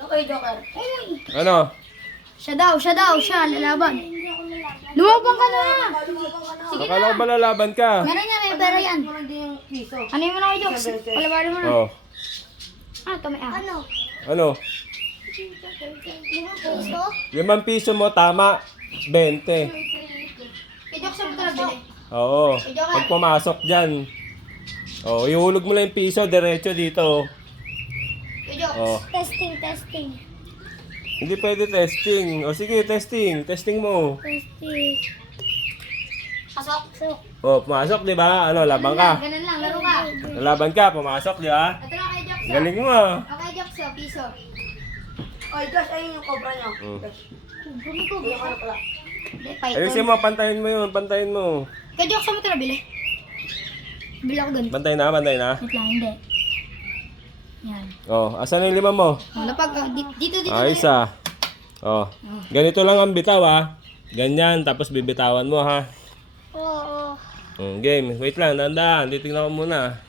Okay, Joker. Ano? Siya daw, lalaban. Lumabang ka na! Akala ko ba lalaban ka? Meron yan, may pera yan. Ano yung mga jokes? Palabarin mo na. Oh. Ah, ito may Ano? Ano? 5 piso mo, tama. 20. I-jokes mo ito na bili. Oo. Pag pumasok dyan. Oh, ihulog mo lang yung piso, diretso dito. I-jokes. Oh. Testing. Hindi pwede testing. O sige, testing. Testing mo. Pasok. Oh, pumasok, di ba? Ano, laban ka. Ganun lang, laro ka. Laban ka, pumasok, di ba? Ito lang kay jokes. Galing mo ah. Okay, jokes oh, piso. Oy, Josh, ayun yung cobra niya. Josh. Yung ano pala. Hindi, python. Ayusin mo, pantayin mo yun, pantayin mo. Kay jokes mo ito na bili. Bili ako ganito. Bantay na, bantay na. Wait lang, hindi. Yan. Oh, asan yung 5 mo? Lapag, dito. Ayos ah. Oh, ganito lang ang bitaw ah. Ganyan, tapos bibitawan mo ha. Oo. Game, wait lang, dahan-dahan. Titignan ko muna.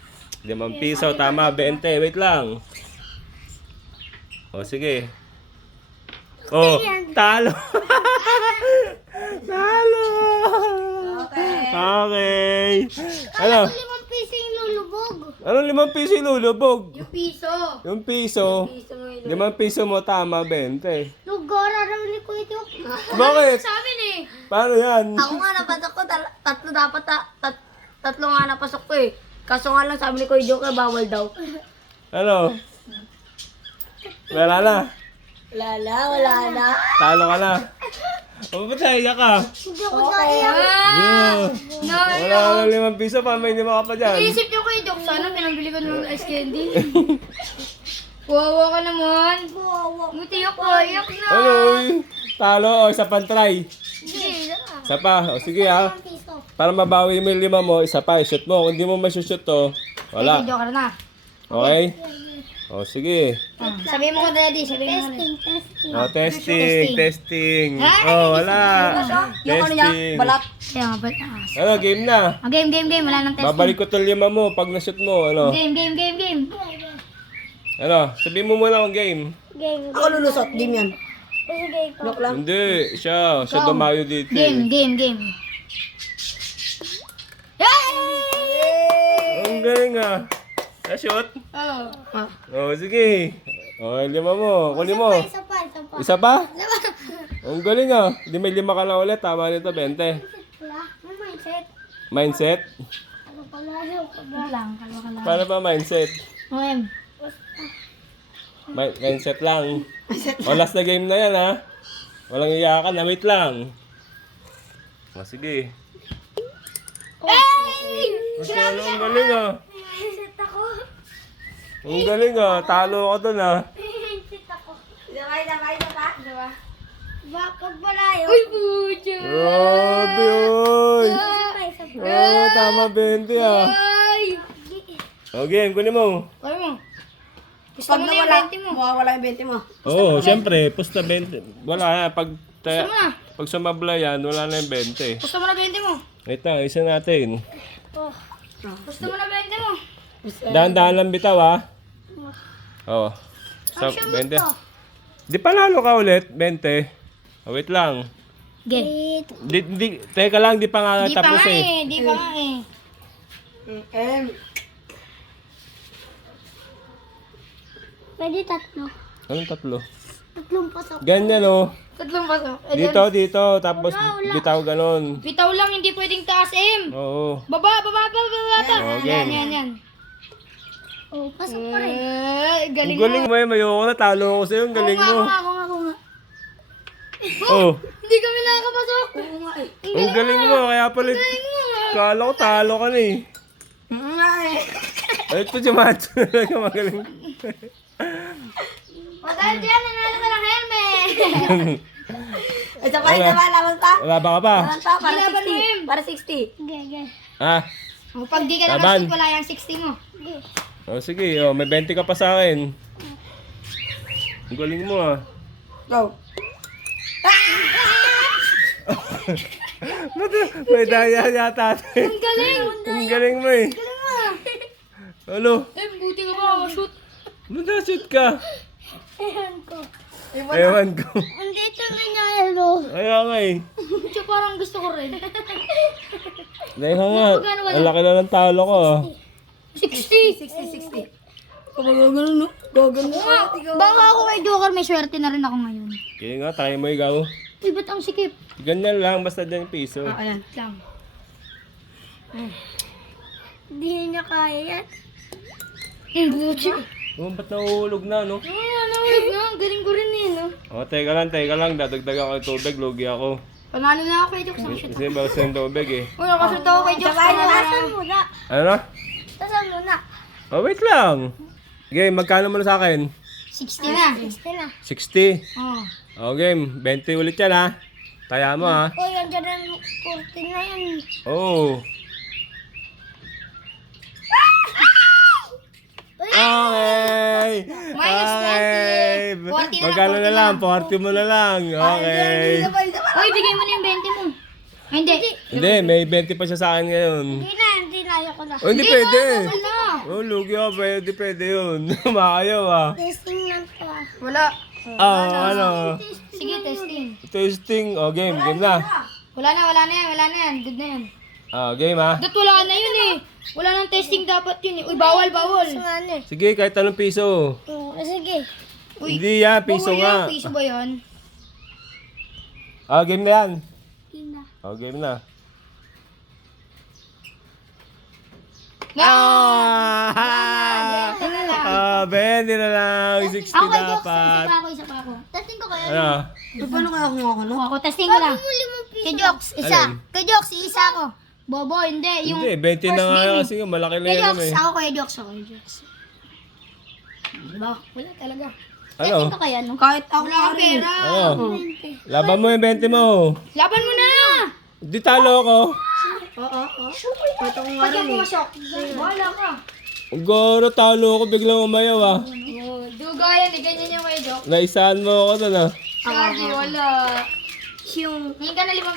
5 piso, tama, 20. Wait lang. Oh, sige. Oh, talo. Talo. Okay. Ano? 5 piso yung lulubog. Anong 5 piso ilulubog? Yung piso. Yung piso. 5 piso mo, tama, 20. Lugar araw ni Kuya Jok. Bakit? Sa amin eh. Paano yan? Ako nga napasok ko, tatlo dapat, tatlo nga napasok ko eh. Kaso nga lang sabi ni Kuya Jok, bawal daw. Ano? Wala na. Wala na. Talo ka na. O, ba't naiyak ka? Hindi ako naiyak. Yeah. Wala ka 5 piso pa, may 5 ka pa dyan. Iisip niyo kay jokes, sana pinambili ko ng ice candy. Wawa ka naman. Buti ako, iyak na. Ano? Talo, o, isa pang try. Hindi. Isa pa, o sige ha. Para mabawi mo yung 5 mo, isa pa, shoot mo. Kung hindi mo masushoot to, wala. Ay, joker na. Okay? O, sige. Sabihin mo ko daddy, sabihin mo ko. O, testing. Ay! O, wala. Yung ano niya, Testing. balat. Kaya nga ba? Ano, game na. Game. Wala nang test. Babalik ko to 5 mo pag na-shoot mo. Ano? Game. Ano? Sabihin mo muna ang game. Ako lulusot, game yan. Joke lang. Hindi, siya dumayo dito. Game. Yay! Ang galing ah. Na-shoot? Oh. Oh, sige. Oh, 5 mo. Kunin mo. Isa pa? Ang galing ah. Di may 5 ka na ulit. Tama nito, 20. Mindset? Wait lang, kalma ka lang. Paano ba mindset? Okay. Mindset lang. O, last na game na yan ha. Walang iyakan na. Wait lang. O, sige. Hey! Ang galing ah. Ang galing ah. Talo ka dun ah. Bakit malayo? Uy, pucha! Grabe oy. Oh, tama 20 ah. Ay! O, game. Kunin mo. Kaya mo. Gusto mo na yung 20 mo. Mawawala yung 20 mo. Oo, siyempre. Pusta 20. Wala. Pag Gusto mo na. pag sumabla yan, wala na yung 20. Gusto mo na 20 mo. Wait lang, isa natin. Gusto mo na 20 mo. Dahan-dahan lang bitaw ha. Oo. Sa 20. Di panalo ka ulit, 20. Oh, wait lang. Game. Teka lang, di pa nga Di pa tapos nga eh. eh. Di pa nga eh. Pwede tatlo. Anong tatlo? Tatlong pasok. Ganyan oh. Tatlong pasok. Eh, Dito. Tapos bitaw ganon. bitaw lang, hindi pwedeng taas, M. Oo. Baba. Oh, game. Yan. Oh, pasok pa rin. Ang Galing galing mo eh. Mayoko na. Talo ako sa'yo. Ang galing mo. Ako nga. Oh. Hindi kami nakakapasok. Oo nga eh. Ang galing mo. Kaya pala. Kala ko talo ka na eh. Oo nga eh. Ay, ito si Macho na lang magaling. Dahil dyan, nanalo ka ng helmet. Isa pa. Laban pa. Wala ba ka pa? Laban pa. Para Laban mo 60. yun. Para 60. Ah. O, pag di ka Laban. nakasok, wala yung 60 mo. Oh, sige. Oh, may 20 ka pa sa akin. Ang galing mo ah. Go. May daya yata. Ang galing. Ang galing mo eh. Galing mo. Ano? Buti ka ba? Shoot. Shoot ka. Ewan ko. Andito na niya, hello. Kaya nga eh. Siya parang gusto ko rin. Dahil nga, ang laki na ng talo ko. 60. 60. Gagano, no? Gagano. Baka ako kay Joker, may swerte na rin ako ngayon. Kaya nga, try mo ikaw. Uy, ba't ang sikip? Ganyan lang, basta dyan yung piso. Ayan. Lang. Hindi niya kaya yan. Buti. Oh, ba't nahuhulog na, no? Nahulog na. Galing ko rin eh, no? O, teka lang. Dadagdagan ko yung tubig, lugi ako. Panalo na ako kay Joker. Kasi bawas yung tubig eh. Uy, nakasot ako kay Joker. Tasan muna. Ano? Tasan muna. Oh, wait lang. Okay, magkano mo na sa akin? 60 na. 60 na. 60. Oh. O, game. 20 ulit yan, ha? Kaya mo, ha? Uy, andyan na 14 na yan. Oo. Okay. Minus 20. 40 na Magkano na lang? 40 mo na lang. Okay. Uy, bigay mo na yung 20 mo. Ay, hindi. Hindi, may 20 pa siya sa akin ngayon. Hindi na. Ayoko na. Oh, hindi pwede. Wala. Oh, lugi ako. Pwede yun. Maayaw, ah. Testing lang to ah. Wala. Ano? Sige, testing. Testing. Oh, game. Game na. Wala na yan. Good na yan. Ah, game, ha? Dat wala na yun eh. Wala nang testing dapat yun eh. Uy, bawal. Ano eh. Sige, kahit anong piso. Sige. Uy, Hindi yan, piso bawal nga. yan. Piso ba yun? Ah, game na yan. Ina. Oh, game na. Ah! Ah, 20 na lang. 60 Ako kay Joks. dapat. Isa pa ako. Testing ko kayo. Ano? Paano kaya kung ako no? Ako, testing ko lang. Muli mo piso. Kay Joks, isa. Alin? Kay Joks, isa ako. Bobo, hindi. Yung Hindi, 20 na first nga name eh. kasi nga, malaki na Kay yan Joks, eh. ako kay Joks. Diba? Wala talaga. Ano? Testing ko kaya, no? Kahit ako Wala kang pera. Ano? Laban mo yung 20 mo. Laban mo na! Di talo ako. Oo. Ito ko nga Pag rin yung eh. pumasok, wala ka. Goro, talo ako. Biglang umayaw ah. Duga yan, ganyan yung kay Joks. Naisahan mo ako doon ah. Sabi, wala. Yung Ngayon ka na 5